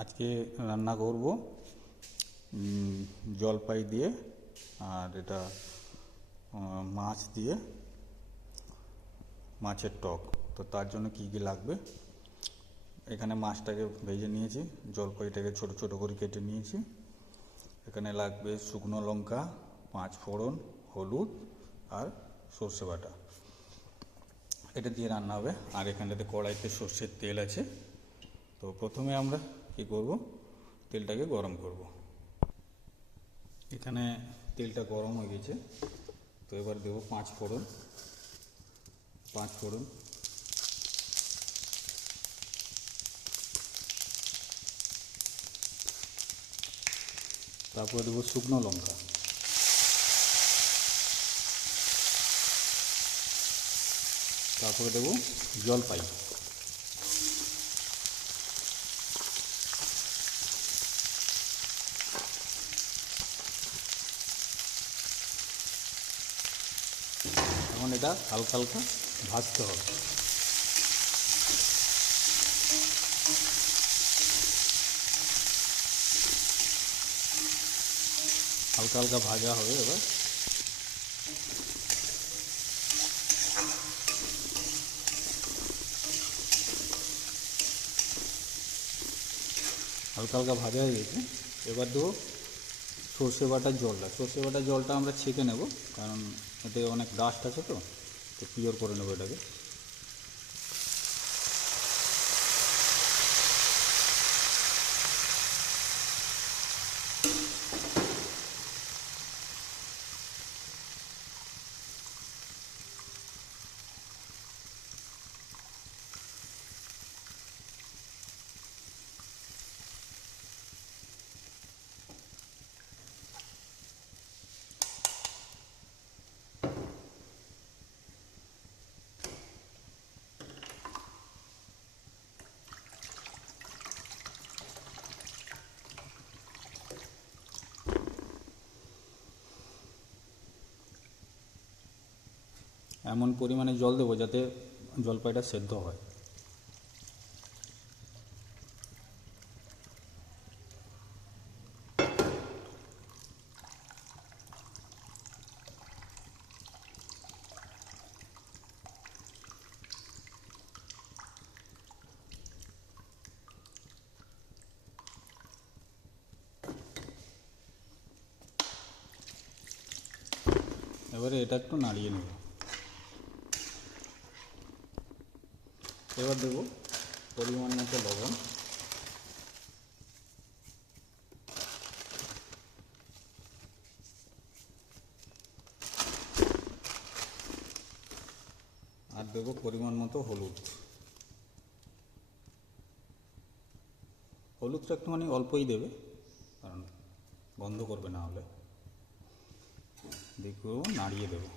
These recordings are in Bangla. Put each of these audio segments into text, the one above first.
আজকে রান্না করব জলপাই দিয়ে আর এটা মাছ দিয়ে মাছের টক। তো তার জন্য কি কি লাগবে, এখানে মাছটাকে ভেজে নিয়েছি, জলপাইটাকে ছোট ছোট করে কেটে নিয়েছি। এখানে লাগবে শুকনো লঙ্কা, 5 ফোড়ন, হলুদ আর সর্ষে বাটা। এটা দিয়ে রান্না হবে। আর এখানটাতে কড়াইতে সর্ষের তেল আছে। তো প্রথমে আমরা কি করব, তেলটাকে গরম করব। এখানে তেলটা গরম হয়ে গেছে। তো এবার দেব 5 ফোড়ন। তারপরে দেবো শুকনো লঙ্কা, তারপরে দেবো জলপাই, এখন এটা হালকা হালকা ভাজতে হবে। হালকা হালকা ভাজা হবে। এবার হালকা হালকা ভাজা হয়ে গেছে। এবার দেবো সর্ষে বাটার জলটা। সর্ষে বাটার জলটা আমরা ছেঁকে নেব, কারণ এতে অনেক ডাস্ট আছে। তো পিওর করে নেবো এটাকে। এমন পরিমাণে জল দেবো যাতে জলপাইটা সেদ্ধ হয়। এবারে এটা একটু নাড়িয়ে নেব। এবার দেবো পরিমাণ মতো লবণ, আর দেবো পরিমাণ মতো হলুদ। হলুদটা একটুখানি অল্পই দেবে, কারণ বন্ধ করবে না হলে। দেখবো নাড়িয়ে দেবো।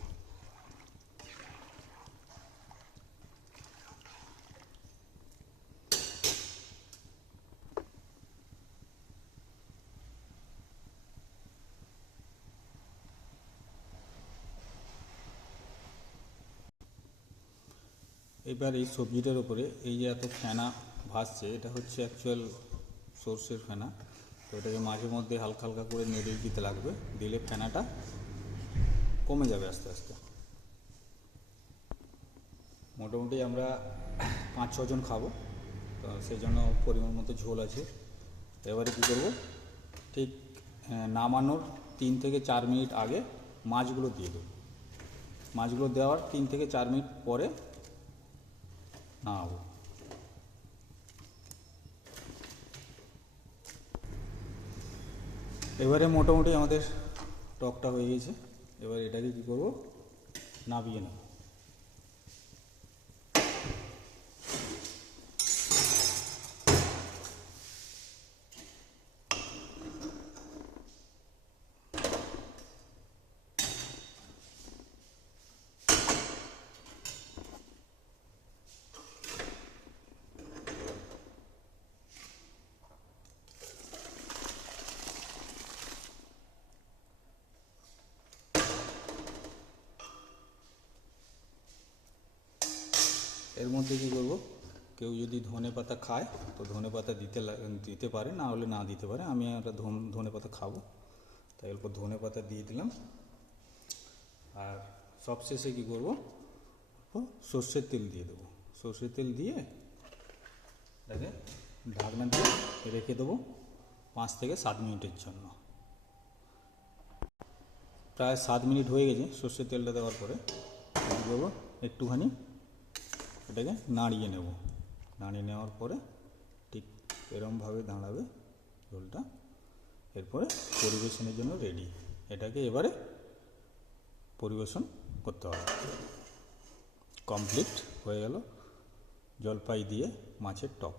এবার এই সবজিটার উপরে এই যে এত ফেনা ভাসছে, এটা হচ্ছে অ্যাকচুয়াল সর্ষের ফেনা। তো এটাকে মাঝে মধ্যে হালকা হালকা করে নেড়ে দিতে লাগবে, দিলে ফেনাটা কমে যাবে আস্তে আস্তে। মোটামুটি আমরা 5-6 জন খাবো, তো সেই জন্য পরিমাণ মতো ঝোল আছে। এবারে কী করবো, ঠিক নামানোর 3 থেকে 4 মিনিট আগে মাছগুলো দিয়ে দেবো। মাছগুলো দেওয়ার 3 থেকে 4 মিনিট পরে নামাবো। এবারে মোটামুটি আমাদের টকটা হয়ে গেছে। এবার এটাকে কী করবো, নামিয়ে নেব। এর মধ্যে কী করবো, কেউ যদি ধনে পাতা খায় তো ধনে পাতা দিতে পারে, না হলে না দিতে পারে। আমি একটা ধনে পাতা খাবো, তাই অল্প ধনে পাতা দিয়ে দিলাম। আর সবশেষে কী করবো, সর্ষের তেল দিয়ে দেবো। সর্ষের তেল দিয়ে এটাকে ঢাকনা দিয়ে রেখে দেবো 5 থেকে 7 মিনিটের জন্য। প্রায় 7 মিনিট হয়ে গেছে সর্ষের তেলটা দেওয়ার পরে। কী করবো, একটুখানি এটাকে নাড়িয়ে নেব। নাড়িয়ে নেওয়ার পরে ঠিক এরমভাবে দাঁড়াবে ঝোলটা। এরপরে পরিবেশনের জন্য রেডি। এটাকে এবারে পরিবেশন করতে হবে। কমপ্লিট হয়ে গেল জলপাই দিয়ে মাছের টক।